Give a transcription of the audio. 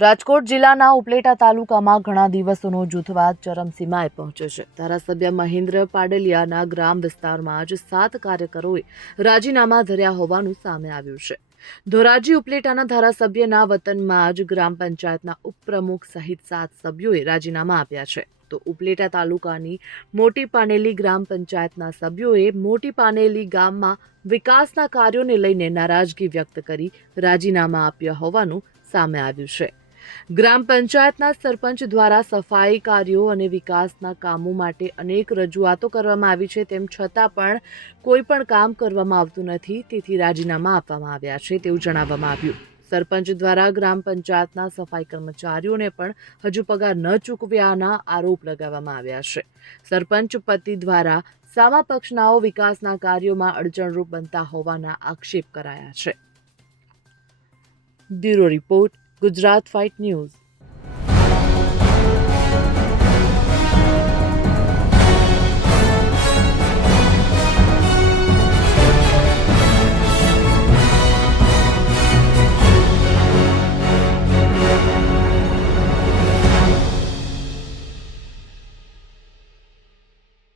રાજકોટ જિલ્લાના ઉપલેટા તાલુકામાં ઘણા દિવસોનો જૂથવાદ ચરમસીમાએ પહોંચ્યો છે. ધારાસભ્ય મહેન્દ્ર પાડલિયાના ગ્રામ વિસ્તારમાં જ 7 કાર્યકરોએ રાજીનામા ધર્યા હોવાનું સામે આવ્યું છે. ધોરાજી ઉપલેટાના ધારાસભ્યના વતનમાં જ ગ્રામ પંચાયતના ઉપપ્રમુખ સહિત 7 સભ્યોએ રાજીનામા આપ્યા છે. તો ઉપલેટા તાલુકાની મોટી પાનેલી ગ્રામ પંચાયતના સભ્યોએ મોટી પાનેલી ગામમાં વિકાસના કાર્યોને લઈને નારાજગી વ્યક્ત કરી રાજીનામા આપ્યા હોવાનું સામે આવ્યું છે. ગ્રામ પંચાયતના સરપંચ દ્વારા સફાઈ કાર્યો અને વિકાસના કામો માટે અનેક રજૂઆતો કરવામાં આવી છે, તેમ છતાં પણ કોઈ પણ કામ કરવામાં આવતું નથી, તેથી રાજીનામા આપવામાં આવ્યા છે તેવું જણાવવામાં આવ્યું. સરપંચ દ્વારા ગ્રામ પંચાયતના સફાઈ કર્મચારીઓને પણ હજુ પગાર ન ચૂકવ્યાના આરોપ લગાવવામાં આવ્યા છે. સરપંચ પતિ દ્વારા સામા પક્ષનાઓ વિકાસના કાર્યોમાં અડચણરૂપ બનતા હોવાના આક્ષેપ કરાયા છે. Bureau report, Gujarat fight news.